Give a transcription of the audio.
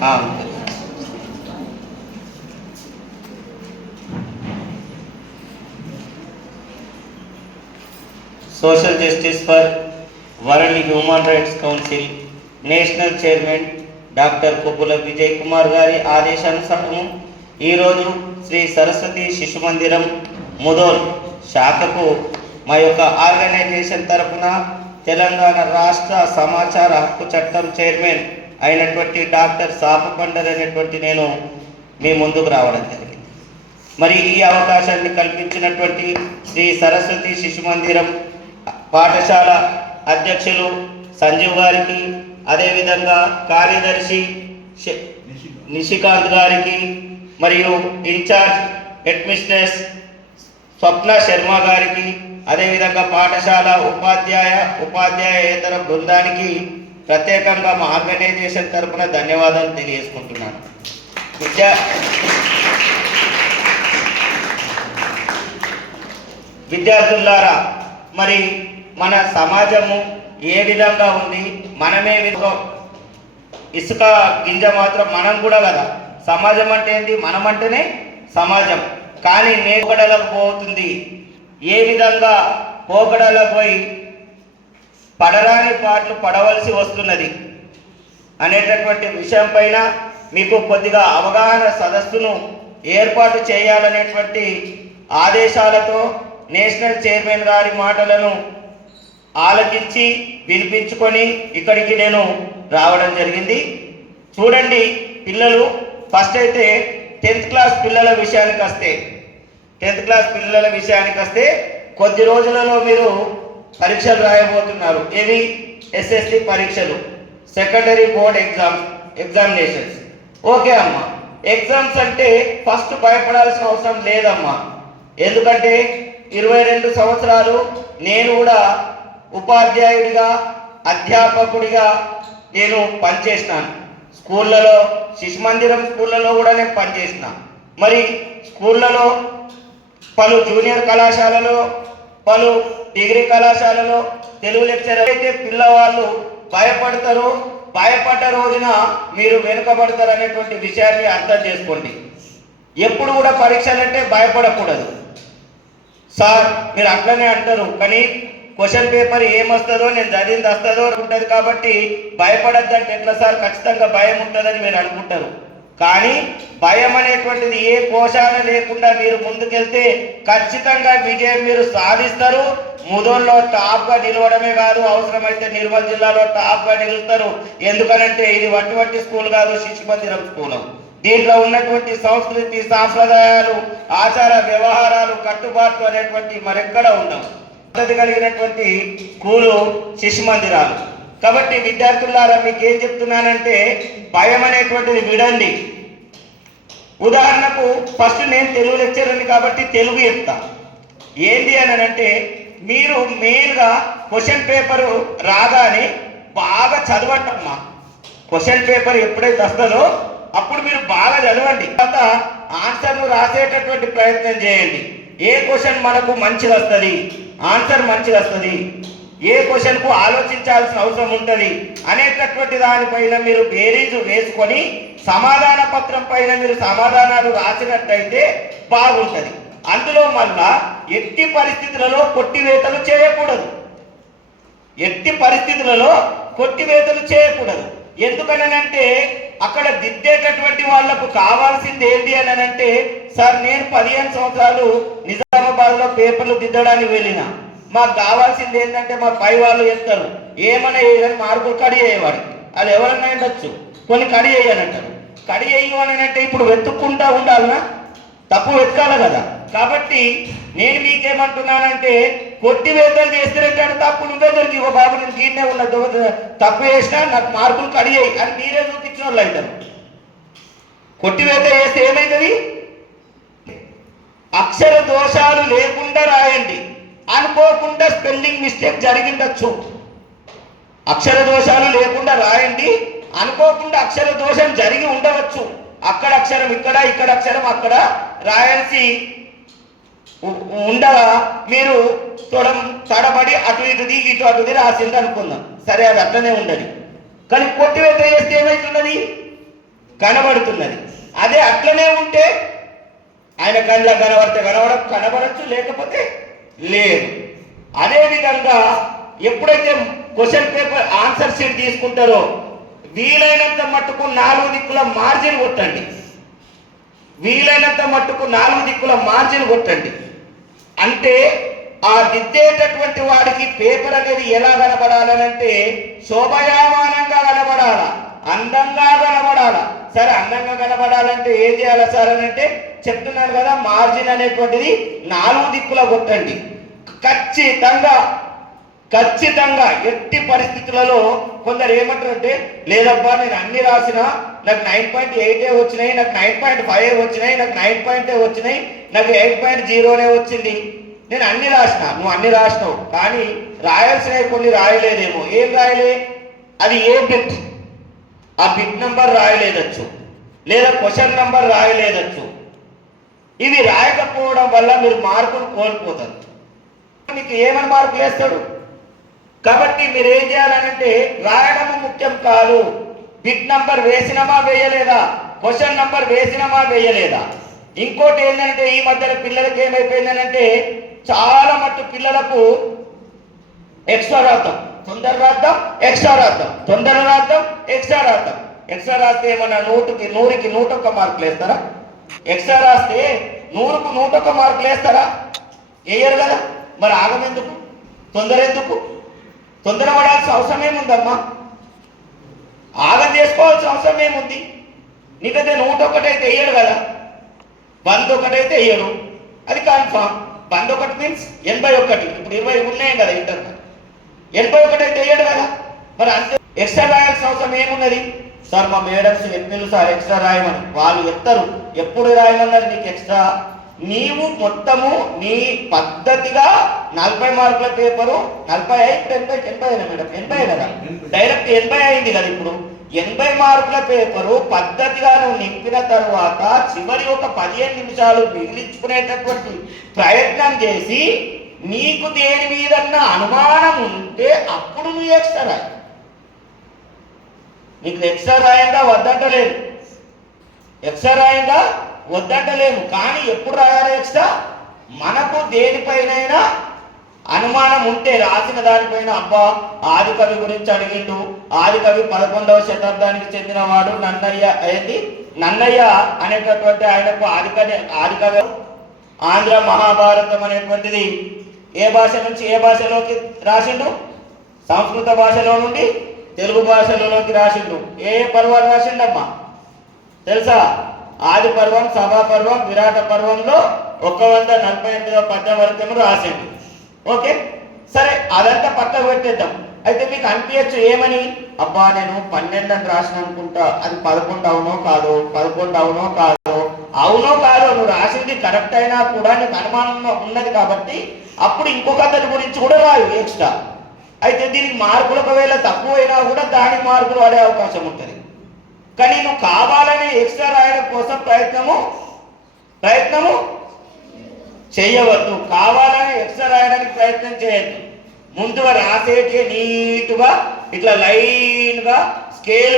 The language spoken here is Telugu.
Social justice for world human rights council national chairman doctor Koppula Vijay Kumar గారి ఆదేశానుసారం ఈరోజు శ్రీ సరస్వతి శిశు మందిరం ముదోల్ శాఖకు మా యొక్క ఆర్గనైజేషన్ తరఫున తెలంగాణ రాష్ట్ర సమాచార హక్కు చట్టం చైర్మన్ అయినటువంటి డాక్టర్ సాపకొండర్ అనేటువంటి నేను మీ ముందుకు రావడం జరిగింది. మరి ఈ అవకాశాన్ని కల్పించినటువంటి శ్రీ సరస్వతి శిశు మందిరం పాఠశాల అధ్యక్షులు సంజీవ్ గారికి, అదేవిధంగా కార్యదర్శి నిషికాంత్ గారికి, మరియు ఇన్ఛార్జ్ హెడ్మిస్ట్రెస్ స్వప్న శర్మ గారికి, అదేవిధంగా పాఠశాల ఉపాధ్యాయేతర బృందానికి ప్రత్యేకంగా మా ఆర్గనైజేషన్ తరఫున ధన్యవాదాలు తెలియజేసుకుంటున్నాను. విద్యార్థులారా, మరి మన సమాజము ఏ విధంగా ఉంది, మనమే ఇసుక గింజ మాత్రం మనం కూడా కదా. సమాజం అంటే ఏంటి? మనం అంటేనే సమాజం. కానీ పోకడలకు పోతుంది. ఏ విధంగా పోకడలకు పోయి పడరాని పాటలు పడవలసి వస్తున్నది అనేటటువంటి విషయం పైన మీకు కొద్దిగా అవగాహన సదస్సును ఏర్పాటు చేయాలనేటువంటి ఆదేశాలతో నేషనల్ చైర్మన్ గారి మాటలను ఆలకించి వినిపించుకొని ఇక్కడికి నేను రావడం జరిగింది. చూడండి పిల్లలు, ఫస్ట్ అయితే 10th క్లాస్ పిల్లల విషయానికి వస్తే కొద్ది రోజులలో మీరు పరీక్షలు రాయబోతున్నారు. ఏవి? SSC పరీక్షలు, సెకండరీ బోర్డ్ ఎగ్జామినేషన్స్. ఓకే అమ్మా, ఎగ్జామ్స్ అంటే ఫస్ట్ భయపడాల్సిన అవసరం లేదమ్మా. ఎందుకంటే 22 సంవత్సరాలు నేను కూడా ఉపాధ్యాయుడిగా, అధ్యాపకుడిగా నేను పనిచేసినాను. స్కూళ్ళలో, శిశు మందిరం స్కూళ్ళలో కూడా నేను పనిచేసిన. మరి స్కూళ్ళలో, పలు జూనియర్ కళాశాలలో, పలు డిగ్రీ కళాశాలలో తెలుగు లెక్చరర్ అయితే పిల్లవాళ్ళు భయపడతారు. భయపడ్డ రోజున మీరు వెనుకబడతారు అనేటువంటి విషయాన్ని అర్థం చేసుకోండి. ఎప్పుడు కూడా పరీక్షలంటే భయపడకూడదు. సార్ మీరు అట్లనే అంటారు, కానీ క్వశ్చన్ పేపర్ ఏమొస్తుందో, నేను చదివింది వస్తుందో ఉంటుంది కాబట్టి భయపడద్దంటే ఎట్లా సార్? ఖచ్చితంగా భయం ఉంటుందని మీరు అనుకుంటారు. కానీ భయం అనేటువంటిది ఏ పోషణ లేకుండా మీరు ముందుకెళ్తే ఖచ్చితంగా విజయం మీరు సాధిస్తారు. ముదోల్లో టాప్గా నిలవడమే కాదు, అవసరమైతే నిర్మల్ జిల్లాలో టాప్గా నిలుస్తారు. ఎందుకనంటే ఇది వట్టి స్కూల్ కాదు, శిశు మందిరం స్కూల్. దీంట్లో ఉన్నటువంటి సంస్కృతి, సాంప్రదాయాలు, ఆచార వ్యవహారాలు, కట్టుబాట్లు అనేటువంటి మరెక్కడ ఉండవు. పద్ధతి కలిగినటువంటి స్కూలు శిశు మందిరాలు. కాబట్టి విద్యార్థులారా, మీకు ఏం చెప్తున్నానంటే భయం అనేటువంటిది విడండి. ఉదాహరణకు ఫస్ట్ నేను తెలుగు లెక్చరర్ని కాబట్టి తెలుగు చెప్తా. ఏంటి అని అంటే, మీరు మెయిన్గా క్వశ్చన్ పేపరు రాగానే బాగా చదవండమ్మా. క్వశ్చన్ పేపర్ ఎప్పుడైతే వస్తుందో అప్పుడు మీరు బాగా చదవండి. తర్వాత ఆన్సర్ను రాసేటటువంటి ప్రయత్నం చేయండి. ఏ క్వశ్చన్ మనకు మంచిగా వస్తుంది, ఆన్సర్ మంచిగా వస్తుంది, ఏ క్వశ్చన్కు ఆలోచించాల్సిన అవసరం ఉంటుంది అనేటటువంటి దానిపైన మీరు బేరీజు వేసుకొని సమాధాన పత్రం పైన మీరు సమాధానాలు రాసినట్టయితే బాగుంటుంది. అందులో మళ్ళా ఎట్టి పరిస్థితులలో కొట్టివేతలు చేయకూడదు. ఎందుకనంటే అక్కడ దిద్దేటటువంటి వాళ్లకు కావాల్సింది ఏంటి అని అంటే, సార్ నేను 15 సంవత్సరాలు నిజామాబాద్లో పేపర్లు దిద్దడానికి వెళ్ళిన, మాకు కావాల్సింది ఏంటంటే మా పై వాళ్ళు చెప్తారు ఏమన్నా వేయని మార్కులు కడి అయ్యేవాడికి. అది ఎవరన్నా ఉండొచ్చు, కొన్ని కడి వేయనంటారు. కడి వేయు అని అంటే ఇప్పుడు వెతుక్కుంటా ఉండాలనా? తప్పు వెతకాలి కదా. కాబట్టి నేను మీకేమంటున్నానంటే, కొట్టివేతలు చేస్తారంటే తప్పు నువ్వే దొరికి, ఒక బాబు నేను గీనే ఉన్న తప్పు చేసినా నాకు మార్కులు కడి అయ్యి అని మీరే చూపించిన వాళ్ళు అవుతారు. కొట్టివేత చేస్తే ఏమవుతుంది? అక్షర దోషాలు లేకుండా రాయండి. అనుకోకుండా స్పెల్లింగ్ మిస్టేక్ జరిగిండొచ్చు. అక్షర దోషాలు లేకుండా రాయండి. అనుకోకుండా అక్షర దోషం జరిగి ఉండవచ్చు. అక్కడ అక్షరం ఇక్కడ, ఇక్కడ అక్షరం అక్కడ రాయాల్సి ఉండగా మీరు తడబడి అటు అటుది రాసింది అనుకుందాం. సరే, అది అట్లనే ఉండదు. కానీ కొట్టివేత చేస్తే ఏమవుతున్నది? కనబడుతున్నది. అదే అట్లనే ఉంటే ఆయన కళ్ళ కనబడితే కనబడచ్చు, లేకపోతే లేదు. అదేవిధంగా ఎప్పుడైతే క్వశ్చన్ పేపర్ ఆన్సర్ షీట్ తీసుకుంటారో వీలైనంత మట్టుకు 4 దిక్కుల మార్జిన్ కొట్టండి. వీలైనంత మట్టుకు 4 దిక్కుల మార్జిన్ కొట్టండి. అంటే ఆ దిద్దేటటువంటి వాడికి పేపర్ అనేది ఎలా కనబడాలనంటే శోభయామానంగా కనబడాలా, అందంగా కనబడాలా. సరే, అందంగా కనబడాలంటే ఏం చేయాలి సార్ అని అంటే చెప్తున్నాను కదా, మార్జిన్ అనేటువంటిది 4 దిక్కుల కొట్టండి. ఖచ్చితంగా ఎట్టి పరిస్థితులలో కొందరు ఏమంటారంటే లేదబ్బా నేను అన్ని రాసినా నాకు 9.8 వచ్చినాయి, నాకు 9.5 వచ్చినాయి, నాకు 9 వచ్చినాయి, నాకు 8.0 వచ్చింది, నేను అన్ని రాసిన. నువ్వు అన్ని రాసినావు, కానీ రాయాల్సినవి కొన్ని రాయలేదేమో. ఏం రాయలే? అది ఏ బిట్, ఆ బిట్ నంబర్ రాయలేదచ్చు, లేదా క్వశ్చన్ నంబర్ రాయలేదచ్చు. ఇవి రాయకపోవడం వల్ల మీరు మార్కులు కోల్పోతారు. మీకు ఏమని మార్కులు వేస్తాడు? కాబట్టి మీరు ఏం చేయాలనంటే రాయడం ముఖ్యం కాదు, బిట్ నంబర్ వేసినమా వేయలేదా, క్వశ్చన్ నంబర్ వేసినమా వేయలేదా. ఇంకోటి ఏంటంటే ఈ మధ్యన పిల్లలకి ఏమైపోయిందనంటే చాలా మట్టు పిల్లలకు ఎక్స్ట్రా రాద్దాం, తొందర రాద్దాం, ఎక్స్ట్రా రాద్దాం, తొందర రాద్దాం, ఎక్స్ట్రా రాద్దాం. ఎక్స్ట్రా రాస్తే ఏమన్నా 100కి 101 మార్కులు వేస్తారా? ఎక్స్ట్రా రాస్తే 100కు 101 మార్కులు వేస్తారా? వేయరు కదా. మరి ఆగమెందుకు, తొందర ఎందుకు? తొందర పడాల్సిన అవసరం ఏముందమ్మా? ఆగం చేసుకోవాల్సిన అవసరం ఏముంది? నీకైతే 101 అయితే వేయడు కదా, 101 అయితే వేయడు, అది కన్ఫామ్. 101 మీన్స్ 81. ఇప్పుడు 20 ఉన్నాయి కదా ఇంటర్, 81 అయితే వేయడు కదా. మరి అంతే, ఎక్స్ట్రా రాయాల్సిన అవసరం ఏమున్నది? సార్ మా మేడమ్స్ చెప్పిళ్ళు సార్ ఎక్స్ట్రా రాయమని, వాళ్ళు చెప్తారు. ఎప్పుడు రాయమన్నారు నీకు ఎక్స్ట్రా? నీవు మొత్తము నీ పద్ధతిగా 40 మార్కుల పేపరు 40 ఇప్పుడు 80 మేడం, 80 కదా, డైరెక్ట్ 80 అయింది కదా. ఇప్పుడు 80 మార్కుల పేపరు పద్ధతిగా నువ్వు నింపిన తరువాత చివరి ఒక 15 నిమిషాలు మిగిలించుకునేటటువంటి ప్రయత్నం చేసి నీకు దేని మీదన్నా అనుమానం ఉంటే అప్పుడు నువ్వు ఎక్స్ట్రా రాయి. నీకు ఎక్స్ట్రా రాయంగా వద్దంటలేదు, ఎక్స్ట్రా రాయంగా వద్దంటలేము. కానీ ఎప్పుడు రాయాలి ఎక్స్ట్రా? మనకు దేనిపైనైనా అనుమానం ఉంటే, రాసిన దానిపైన అబ్బా ఆదికవి గురించి అడిగిండు, ఆదికవి 11వ శతాబ్దానికి చెందినవాడు నన్నయ్య అనేటటువంటి ఆయనకు ఆదికవి ఆంధ్ర మహాభారతం అనేటువంటిది ఏ భాష నుంచి ఏ భాషలోకి రాసిండు? సంస్కృత భాషలో నుండి తెలుగు భాషలోకి రాసిండు. ఏ పర్వాలు రాసిండమ్మా తెలుసా? ఆది పర్వం, సభా పర్వం, విరాట పర్వంలో 148వ పద్యం వరకు రాసిండు. ఓకే, సరే, అదంతా పక్కకు పెట్టేద్దాం. అయితే మీకు అనిపించచ్చు ఏమని, అబ్బా నేను 12 అని రాసిన అనుకుంటా, అది 11 అవునో కాదో, 11 అవునో కాదో. అవునో కాదో నువ్వు రాసింది కరెక్ట్ అయినా కూడా నీకు అనుమానం ఉన్నది కాబట్టి అప్పుడు ఇంకొక అతని గురించి కూడా రాయు ఎక్స్ట్రా. అయితే దీనికి మార్కులు ఒకవేళ తక్కువైనా కూడా దానికి మార్కులు పడే అవకాశం ఉంటుంది. కానీ నువ్వు కావాలని ఎక్స్ట్రా రాయడం కోసం ప్రయత్నము చేయవద్దు. కావాలని ఎక్స్ట్రా రాయడానికి ప్రయత్నం చేయొద్దు. ముందుగా రాసేటి నీట్గా ఇట్లా లైన్గా స్కేల్